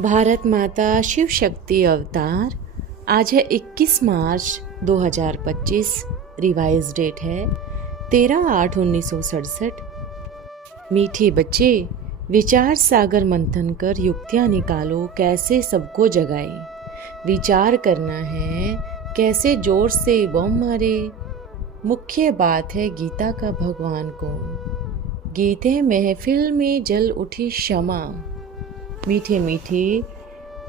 भारत माता शिव शक्ति अवतार। आज है 21 मार्च 2025। रिवाइज डेट है 13/8/1967। मीठे बच्चे, विचार सागर मंथन कर युक्तियाँ निकालो, कैसे सबको जगाए। विचार करना है कैसे जोर से बम मारे। मुख्य बात है गीता का भगवान कौन। गीते महफिल में जल उठी क्षमा। मीठे मीठे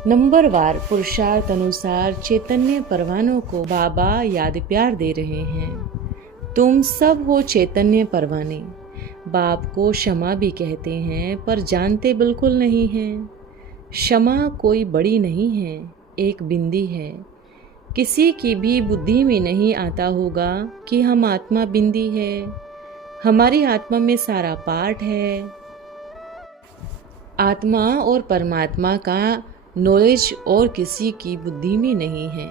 नंबरवार पुरुषार्थ अनुसार चैतन्य परवानों को बाबा याद प्यार दे रहे हैं। तुम सब हो चैतन्य परवाने। बाप को क्षमा भी कहते हैं पर जानते बिल्कुल नहीं हैं। क्षमा कोई बड़ी नहीं है, एक बिंदी है। किसी की भी बुद्धि में नहीं आता होगा कि हम आत्मा बिंदी है। हमारी आत्मा में सारा पार्ट है। आत्मा और परमात्मा का नॉलेज और किसी की बुद्धि में नहीं है।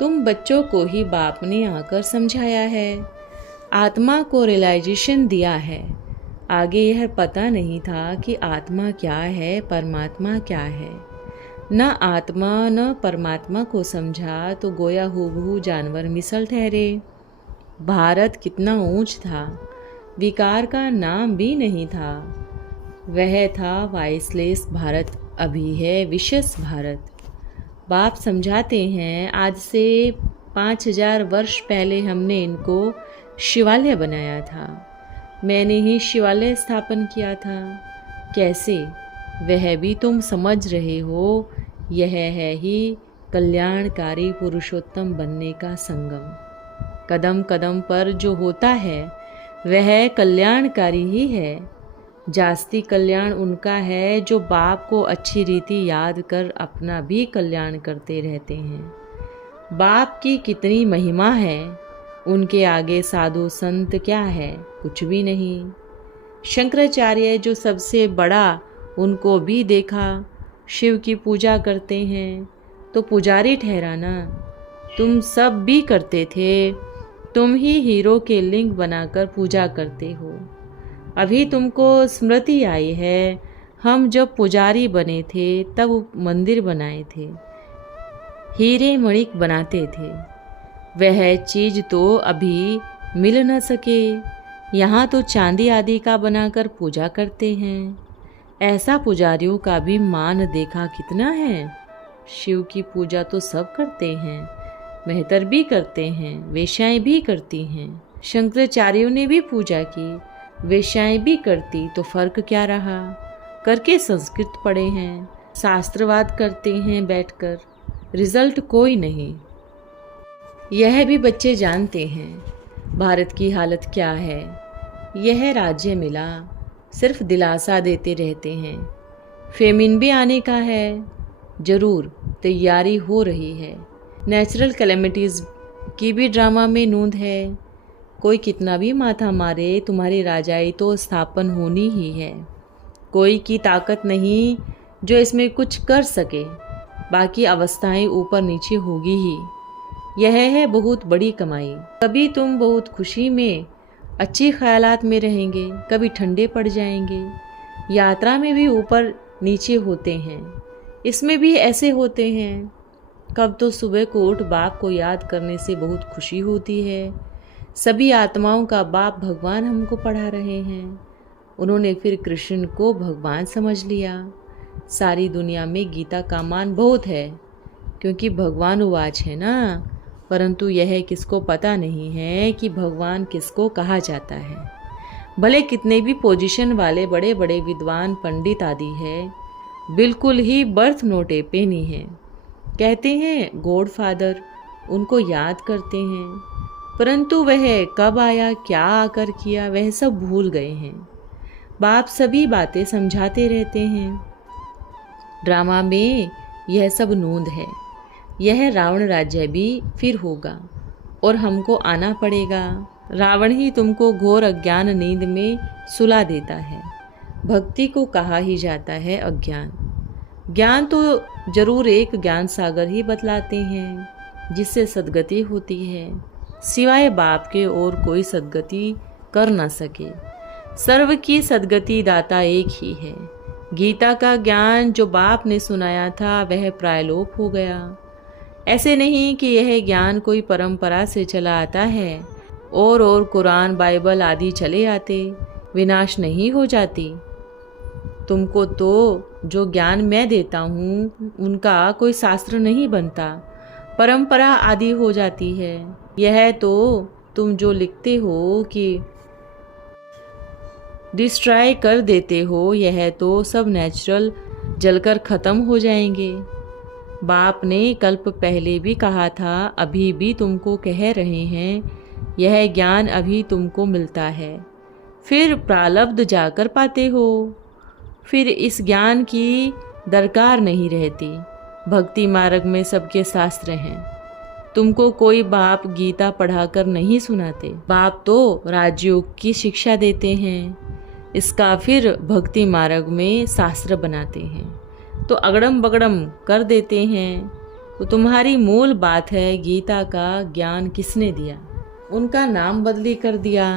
तुम बच्चों को ही बाप ने आकर समझाया है, आत्मा को रियलाइजेशन दिया है। आगे यह पता नहीं था कि आत्मा क्या है, परमात्मा क्या है। न आत्मा न परमात्मा को समझा तो गोया हूबहू जानवर मिसल ठहरे। भारत कितना ऊंच था, विकार का नाम भी नहीं था। वह था वाइसलेस भारत, अभी है विशेष भारत। बाप समझाते हैं, आज से 5000 वर्ष पहले हमने इनको शिवालय बनाया था। मैंने ही शिवालय स्थापन किया था। कैसे, वह भी तुम समझ रहे हो। यह है ही कल्याणकारी पुरुषोत्तम बनने का संगम। कदम कदम पर जो होता है वह कल्याणकारी ही है। जास्ती कल्याण उनका है जो बाप को अच्छी रीति याद कर अपना भी कल्याण करते रहते हैं। बाप की कितनी महिमा है, उनके आगे साधु संत क्या है, कुछ भी नहीं। शंकराचार्य जो सबसे बड़ा, उनको भी देखा शिव की पूजा करते हैं तो पुजारी ठहराना। तुम सब भी करते थे, तुम ही हीरो के लिंग बनाकर पूजा करते हो। अभी तुमको स्मृति आई है, हम जब पुजारी बने थे तब मंदिर बनाए थे, हीरे मणिक बनाते थे। वह चीज तो अभी मिल न सके। यहाँ तो चांदी आदि का बनाकर पूजा करते हैं। ऐसा पुजारियों का भी मान देखा कितना है। शिव की पूजा तो सब करते हैं, मेहतर भी करते हैं, वेश्याएं भी करती हैं। शंकराचार्यों ने भी पूजा की, वेश्याएं भी करती तो फर्क क्या रहा। करके संस्कृत पढ़े हैं, शास्त्रवाद करते हैं बैठकर, रिजल्ट कोई नहीं। यह भी बच्चे जानते हैं भारत की हालत क्या है। यह राज्य मिला, सिर्फ दिलासा देते रहते हैं। फेमिन भी आने का है, जरूर तैयारी हो रही है। नेचुरल कैलेमिटीज़ की भी ड्रामा में नूंद है। कोई कितना भी माथा मारे, तुम्हारी राजाई तो स्थापन होनी ही है। कोई की ताकत नहीं जो इसमें कुछ कर सके। बाकी अवस्थाएं ऊपर नीचे होगी ही। यह है बहुत बड़ी कमाई। कभी तुम बहुत खुशी में अच्छी ख्यालात में रहेंगे, कभी ठंडे पड़ जाएंगे। यात्रा में भी ऊपर नीचे होते हैं, इसमें भी ऐसे होते हैं। कब तो सुबह को उठ बाप को याद करने से बहुत खुशी होती है। सभी आत्माओं का बाप भगवान हमको पढ़ा रहे हैं। उन्होंने फिर कृष्ण को भगवान समझ लिया। सारी दुनिया में गीता का मान बहुत है, क्योंकि भगवान उवाच है ना। परंतु यह किसको पता नहीं है कि भगवान किसको कहा जाता है। भले कितने भी पोजीशन वाले बड़े बड़े विद्वान पंडित आदि है, बिल्कुल ही बर्थ नोटे पे नहीं है। कहते हैं गॉड फादर, उनको याद करते हैं, परंतु वह कब आया, क्या आकर किया, वह सब भूल गए हैं। बाप सभी बातें समझाते रहते हैं। ड्रामा में यह सब नूंद है। यह रावण राज्य भी फिर होगा और हमको आना पड़ेगा। रावण ही तुमको घोर अज्ञान नींद में सुला देता है। भक्ति को कहा ही जाता है अज्ञान। ज्ञान तो जरूर एक ज्ञान सागर ही बतलाते हैं जिससे सद्गति होती है। सिवाय बाप के और कोई सद्गति कर न सके। सर्व की सद्गति दाता एक ही है। गीता का ज्ञान जो बाप ने सुनाया था वह प्रायलोप हो गया। ऐसे नहीं कि यह ज्ञान कोई परंपरा से चला आता है और कुरान बाइबल आदि चले आते, विनाश नहीं हो जाती। तुमको तो जो ज्ञान मैं देता हूँ उनका कोई शास्त्र नहीं बनता, परंपरा आदि हो जाती है। यह तो तुम जो लिखते हो कि डिस्ट्रॉय कर देते हो, यह तो सब नेचुरल जलकर ख़त्म हो जाएंगे। बाप ने कल्प पहले भी कहा था, अभी भी तुमको कह रहे हैं, यह ज्ञान अभी तुमको मिलता है, फिर प्रारब्ध जाकर पाते हो, फिर इस ज्ञान की दरकार नहीं रहती। भक्ति मार्ग में सबके शास्त्र हैं। तुमको कोई बाप गीता पढ़ाकर नहीं सुनाते। बाप तो राजयोग की शिक्षा देते हैं, इसका फिर भक्ति मार्ग में शास्त्र बनाते हैं तो अगड़म बगड़म कर देते हैं। तो तुम्हारी मूल बात है, गीता का ज्ञान किसने दिया? उनका नाम बदली कर दिया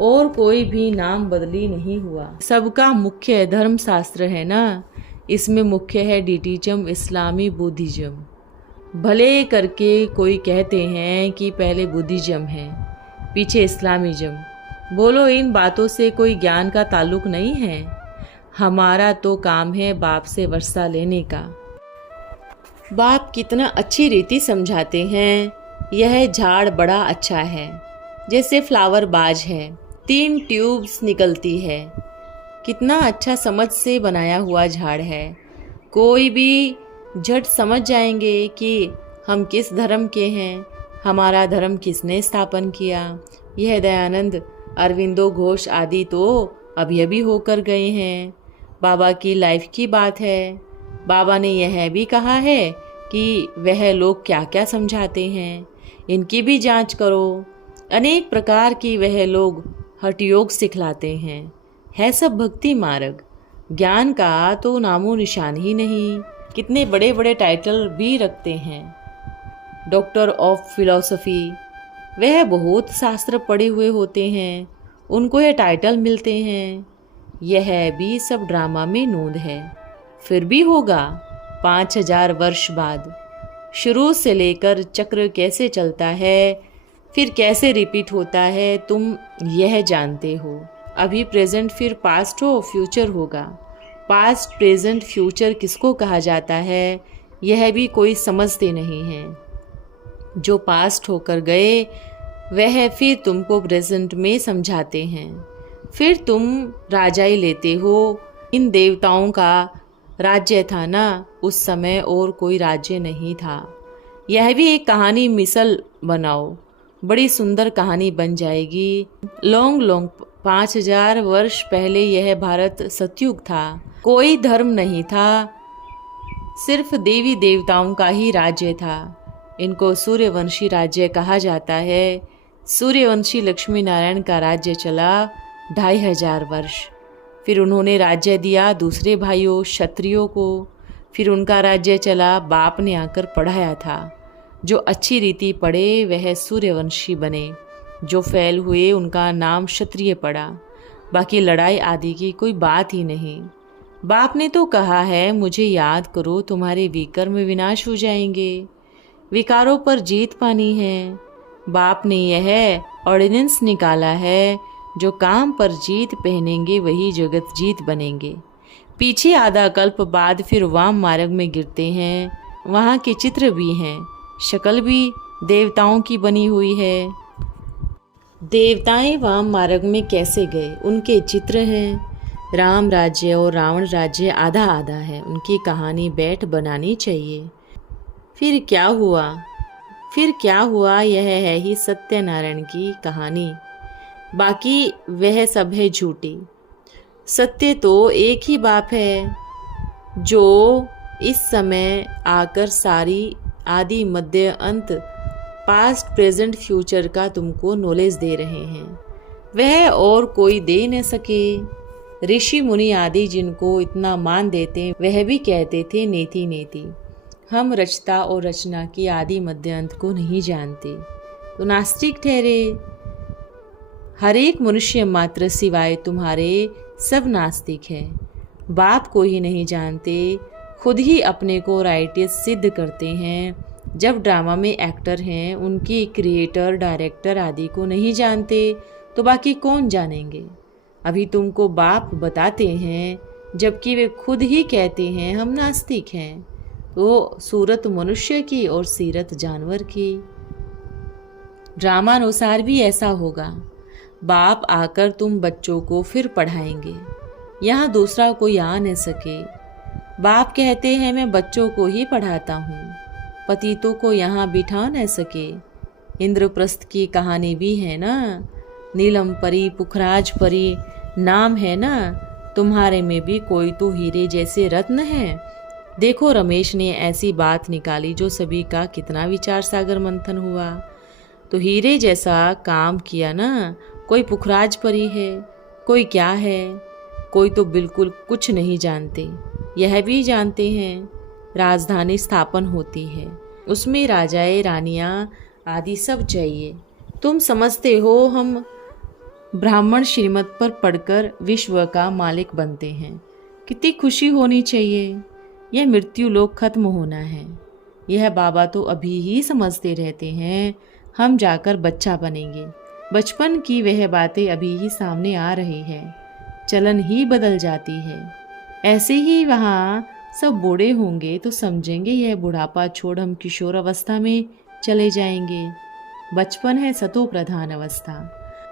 और कोई भी नाम बदली नहीं हुआ। सबका मुख्य धर्म शास्त्र है ना, इसमें मुख्य है डीटिज्म, इस्लामी, बुद्धिज्म। भले करके कोई कहते हैं कि पहले बुद्धिज्म है, पीछे इस्लामिज्म। बोलो, इन बातों से कोई ज्ञान का ताल्लुक नहीं है। हमारा तो काम है बाप से वर्षा लेने का। बाप कितना अच्छी रीति समझाते हैं। यह झाड़ बड़ा अच्छा है, जैसे फ्लावर बाज है, 3 ट्यूब्स निकलती है। कितना अच्छा समझ से बनाया हुआ झाड़ है। कोई भी झट समझ जाएंगे कि हम किस धर्म के हैं, हमारा धर्म किसने स्थापन किया। यह दयानंद, अरविंदो घोष आदि तो अभी होकर गए हैं। बाबा की लाइफ की बात है। बाबा ने यह भी कहा है कि वह लोग क्या क्या समझाते हैं, इनकी भी जांच करो। अनेक प्रकार की वह लोग हठ योग सिखलाते हैं। है सब भक्ति मार्ग। ज्ञान का तो नामो निशान ही नहीं। कितने बड़े बड़े टाइटल भी रखते हैं, डॉक्टर ऑफ फिलॉसफी। वह बहुत शास्त्र पढ़े हुए होते हैं, उनको यह टाइटल मिलते हैं। यह भी सब ड्रामा में नोंद है। फिर भी होगा 5000 वर्ष बाद। शुरू से लेकर चक्र कैसे चलता है, फिर कैसे रिपीट होता है, तुम यह जानते हो। अभी प्रेजेंट, फिर पास्ट हो, फ्यूचर होगा। पास्ट, प्रेजेंट, फ्यूचर किसको कहा जाता है, यह भी कोई समझते नहीं है। जो पास्ट होकर गए वह फिर तुमको प्रेजेंट में समझाते हैं। फिर तुम राजाई लेते हो। इन देवताओं का राज्य था ना उस समय, और कोई राज्य नहीं था। यह भी एक कहानी मिसल बनाओ, बड़ी सुंदर कहानी बन जाएगी। लॉन्ग 5000 वर्ष पहले यह भारत सतयुग था। कोई धर्म नहीं था, सिर्फ देवी देवताओं का ही राज्य था। इनको सूर्यवंशी राज्य कहा जाता है। सूर्यवंशी लक्ष्मी नारायण का राज्य चला 2500 वर्ष। फिर उन्होंने राज्य दिया दूसरे भाइयों क्षत्रियों को। फिर उनका राज्य चला, बाप ने आकर पढ़ाया था। जो अच्छी रीति पढ़े वह सूर्यवंशी बने, जो फेल हुए उनका नाम क्षत्रिय पड़ा। बाकी लड़ाई आदि की कोई बात ही नहीं। बाप ने तो कहा है, मुझे याद करो, तुम्हारे विकर्म विनाश हो जाएंगे। विकारों पर जीत पानी है। बाप ने यह ऑर्डिनेंस निकाला है, जो काम पर जीत पहनेंगे वही जगत जीत बनेंगे। पीछे आधा कल्प बाद फिर वाम मार्ग में गिरते हैं। वहाँ के चित्र भी हैं, शक्ल भी देवताओं की बनी हुई है। देवताएं वाम मार्ग में कैसे गए, उनके चित्र हैं। राम राज्य और रावण राज्य आधा आधा है। उनकी कहानी बैठ बनानी चाहिए। फिर क्या हुआ, यह है ही सत्यनारायण की कहानी। बाकी वह सब है झूठी। सत्य तो एक ही बाप है, जो इस समय आकर सारी आदि मध्य अंत, पास्ट, प्रेजेंट, फ्यूचर का तुमको नॉलेज दे रहे हैं। वह और कोई दे न सके। ऋषि मुनि आदि जिनको इतना मान देते, वह भी कहते थे नेति नेति। हम रचता और रचना की आदि मध्य अंत को नहीं जानते, तो नास्तिक ठहरे। हर एक मनुष्य मात्र सिवाय तुम्हारे सब नास्तिक है। बाप को ही नहीं जानते, खुद ही अपने को राइटियस सिद्ध करते हैं। जब ड्रामा में एक्टर हैं, उनकी क्रिएटर, डायरेक्टर आदि को नहीं जानते तो बाकी कौन जानेंगे। अभी तुमको बाप बताते हैं, जबकि वे खुद ही कहते हैं हम नास्तिक हैं। तो सूरत मनुष्य की और सीरत जानवर की। ड्रामानुसार भी ऐसा होगा। बाप आकर तुम बच्चों को फिर पढ़ाएंगे, यहाँ दूसरा कोई आ न सके। बाप कहते हैं मैं बच्चों को ही पढ़ाता हूँ, पतितों को यहाँ बिठा न सके। इंद्रप्रस्थ की कहानी भी है ना, नीलम परी, पुखराज परी नाम है ना। तुम्हारे में भी कोई तो हीरे जैसे रत्न है। देखो रमेश ने ऐसी बात निकाली जो सभी का कितना विचार सागर मंथन हुआ। तो हीरे जैसा काम किया ना। कोई पुखराज परी है, कोई क्या है, कोई तो बिल्कुल कुछ नहीं जानते। यह भी जानते हैं राजधानी स्थापन होती है, उसमें राजाए रानियां आदि सब चाहिए। तुम समझते हो हम ब्राह्मण श्रीमत पर पढ़कर विश्व का मालिक बनते हैं। कितनी खुशी होनी चाहिए। यह मृत्यु लोक खत्म होना है। यह बाबा तो अभी ही समझते रहते हैं हम जाकर बच्चा बनेंगे। बचपन की वह बातें अभी ही सामने आ रही है, चलन ही बदल जाती है। ऐसे ही वहाँ सब बूढ़े होंगे तो समझेंगे यह बुढ़ापा छोड़ हम किशोर अवस्था में चले जाएंगे। बचपन है सतो प्रधान अवस्था।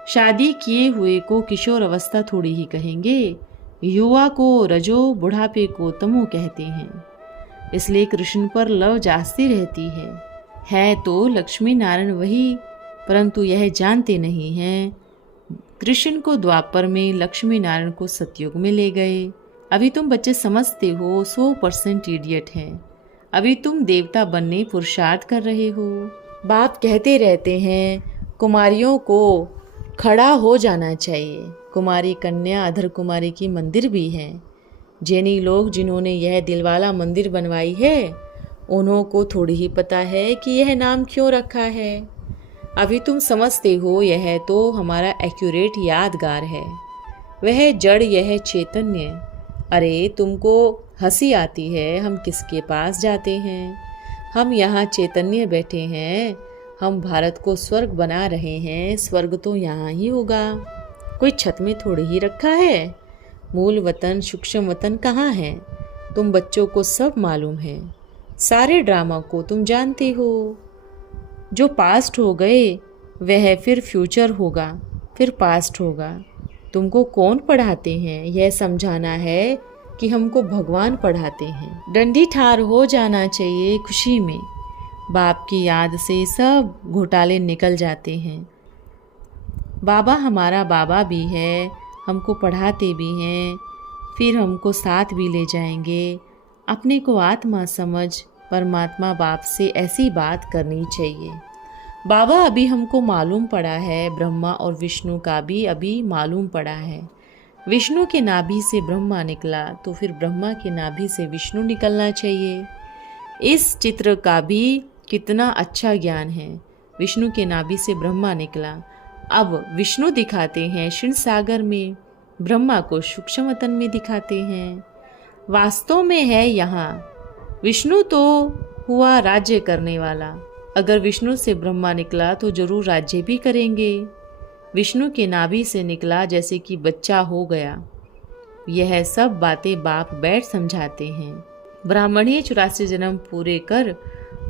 शादी किए हुए को किशोर अवस्था थोड़ी ही कहेंगे। युवा को रजो, बुढ़ापे को तमो कहते हैं। इसलिए कृष्ण पर लव जास्ती रहती है तो लक्ष्मी नारायण वही, परंतु यह जानते नहीं हैं कृष्ण को द्वापर में, लक्ष्मी नारायण को सतयुग में ले गए। अभी तुम बच्चे समझते हो 100% इडियट है। अभी तुम देवता बनने पुरुषार्थ कर रहे हो। बाप कहते रहते हैं कुमारियों को खड़ा हो जाना चाहिए। कुमारी कन्या अधर कुमारी की मंदिर भी है। जैनी लोग जिन्होंने यह दिलवाला मंदिर बनवाई है, उन्हों को थोड़ी ही पता है कि यह नाम क्यों रखा है। अभी तुम समझते हो यह तो हमारा एक्यूरेट यादगार है। वह जड़, यह चैतन्य। अरे तुमको हंसी आती है, हम किसके पास जाते हैं। हम यहाँ चैतन्य बैठे हैं। हम भारत को स्वर्ग बना रहे हैं। स्वर्ग तो यहाँ ही होगा, कोई छत में थोड़ी ही रखा है। मूल वतन, सूक्ष्म वतन कहाँ है, तुम बच्चों को सब मालूम है। सारे ड्रामा को तुम जानते हो। जो पास्ट हो गए वह फिर फ्यूचर होगा, फिर पास्ट होगा। तुमको कौन पढ़ाते हैं यह समझाना है कि हमको भगवान पढ़ाते हैं। डंडी ठार हो जाना चाहिए खुशी में। बाप की याद से सब घोटाले निकल जाते हैं। बाबा हमारा बाबा भी है, हमको पढ़ाते भी हैं, फिर हमको साथ भी ले जाएंगे। अपने को आत्मा समझ परमात्मा बाप से ऐसी बात करनी चाहिए। बाबा अभी हमको मालूम पड़ा है, ब्रह्मा और विष्णु का भी अभी मालूम पड़ा है। विष्णु के नाभि से ब्रह्मा निकला तो फिर ब्रह्मा के नाभि से विष्णु निकलना चाहिए। इस चित्र का भी कितना अच्छा ज्ञान है। विष्णु के नाभि से ब्रह्मा निकला। अब विष्णु दिखाते हैं क्षीण सागर में, ब्रह्मा को सूक्ष्म वतन में दिखाते हैं। वास्तव में है यहाँ विष्णु तो हुआ राज्य करने वाला। अगर विष्णु से ब्रह्मा निकला तो जरूर राज्य भी करेंगे। विष्णु के नाभि से निकला जैसे कि बच्चा हो गया। यह सब बातें बाप बैठ समझाते हैं। ब्राह्मणीय 84 जन्म पूरे कर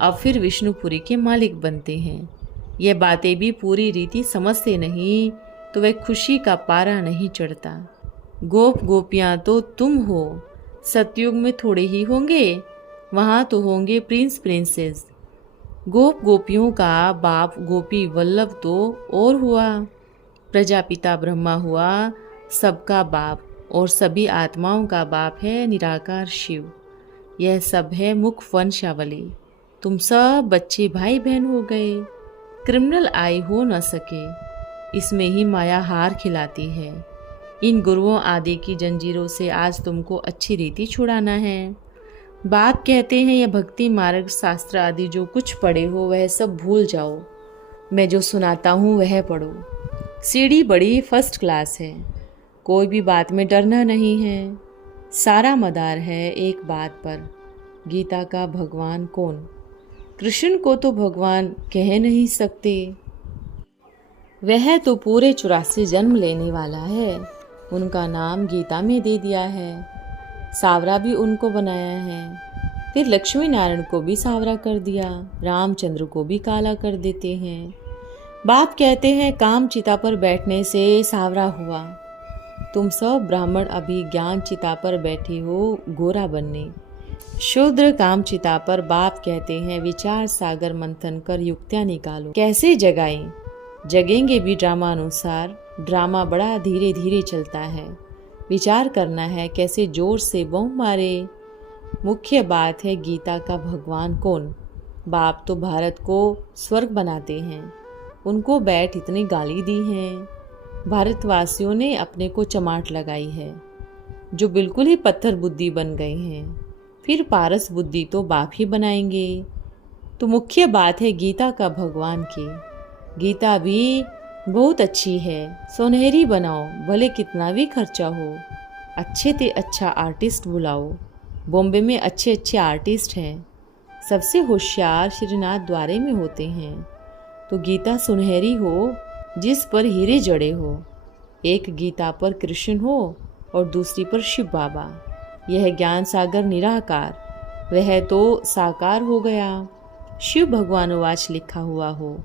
अब फिर विष्णुपुरी के मालिक बनते हैं। यह बातें भी पूरी रीति समझते नहीं तो वह खुशी का पारा नहीं चढ़ता। गोप गोपियाँ तो तुम हो। सतयुग में थोड़े ही होंगे, वहाँ तो होंगे प्रिंस प्रिंसेस। गोप गोपियों का बाप गोपी वल्लभ तो और हुआ। प्रजापिता ब्रह्मा हुआ सबका बाप, और सभी आत्माओं का बाप है निराकार शिव। यह सब है मुख वंशावली। तुम सब बच्चे भाई बहन हो गए। क्रिमिनल आई हो न सके, इसमें ही माया हार खिलाती है। इन गुरुओं आदि की जंजीरों से आज तुमको अच्छी रीति छुड़ाना है। बाप कहते हैं यह भक्ति मार्ग शास्त्र आदि जो कुछ पढ़े हो वह सब भूल जाओ। मैं जो सुनाता हूँ वह पढ़ो। सीढ़ी बड़ी फर्स्ट क्लास है, कोई भी बात में डरना नहीं है। सारा मदार है एक बात पर, गीता का भगवान कौन? कृष्ण को तो भगवान कह नहीं सकते, वह तो पूरे 84 जन्म लेने वाला है। उनका नाम गीता में दे दिया है, सावरा भी उनको बनाया है, फिर लक्ष्मी नारायण को भी सावरा कर दिया, रामचंद्र को भी काला कर देते हैं। बाप कहते हैं काम चिता पर बैठने से सावरा हुआ। तुम सब ब्राह्मण अभी ज्ञान चिता पर बैठे हो गोरा बनने। शूद्र काम चिता पर बाप कहते हैं विचार सागर मंथन कर युक्तियां निकालो। कैसे जगाएं? जगेंगे भी ड्रामा अनुसार। ड्रामा बड़ा धीरे धीरे चलता है, विचार करना है कैसे जोर से बम मारे। मुख्य बात है गीता का भगवान कौन? बाप तो भारत को स्वर्ग बनाते हैं, उनको बैठ इतनी गाली दी हैं। भारतवासियों ने अपने को चमाट लगाई है, जो बिल्कुल ही पत्थर बुद्धि बन गए हैं। फिर पारस बुद्धि तो बाप ही बनाएंगे। तो मुख्य बात है गीता का भगवान की। गीता भी बहुत अच्छी है, सुनहरी बनाओ, भले कितना भी खर्चा हो। अच्छे से अच्छा आर्टिस्ट बुलाओ। बॉम्बे में अच्छे अच्छे आर्टिस्ट हैं, सबसे होशियार श्रीनाथ द्वारे में होते हैं। तो गीता सुनहरी हो जिस पर हीरे जड़े हो। एक गीता पर कृष्ण हो और दूसरी पर शिव बाबा। यह ज्ञान सागर निराकार, वह तो साकार हो गया। शिव भगवानवाच लिखा हुआ हो।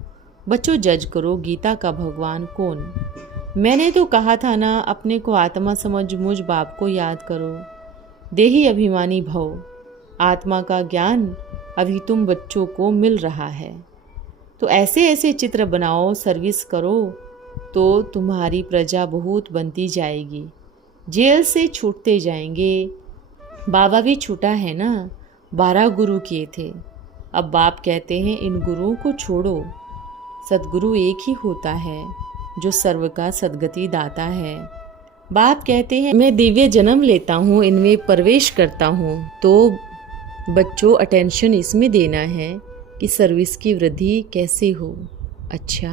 बच्चों जज करो गीता का भगवान कौन? मैंने तो कहा था ना, अपने को आत्मा समझ मुझ बाप को याद करो। देही अभिमानी भव। आत्मा का ज्ञान अभी तुम बच्चों को मिल रहा है, तो ऐसे ऐसे चित्र बनाओ, सर्विस करो, तो तुम्हारी प्रजा बहुत बनती जाएगी। जेल से छूटते जाएंगे। बाबा भी छूटा है ना, 12 गुरु किए थे। अब बाप कहते हैं इन गुरुओं को छोड़ो। सद्गुरु एक ही होता है जो सर्व का सद्गति दाता है। बाप कहते हैं मैं दिव्य जन्म लेता हूँ, इनमें प्रवेश करता हूँ। तो बच्चों अटेंशन इसमें देना है कि सर्विस की वृद्धि कैसे हो। अच्छा,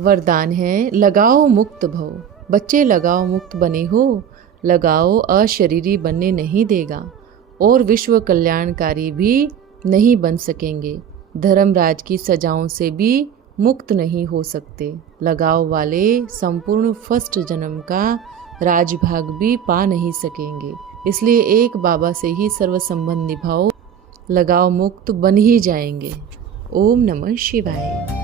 वरदान है लगाओ मुक्त भव। बच्चे लगाओ मुक्त बने हो, लगाओ अशरीरी बनने नहीं देगा और विश्व कल्याणकारी भी नहीं बन सकेंगे। धर्मराज की सजाओं से भी मुक्त नहीं हो सकते। लगाओ वाले संपूर्ण फर्स्ट जन्म का राजभाग भी पा नहीं सकेंगे। इसलिए एक बाबा से ही सर्व संबंध निभाओ, लगाओ मुक्त बन ही जाएंगे। ओम नमः शिवाय।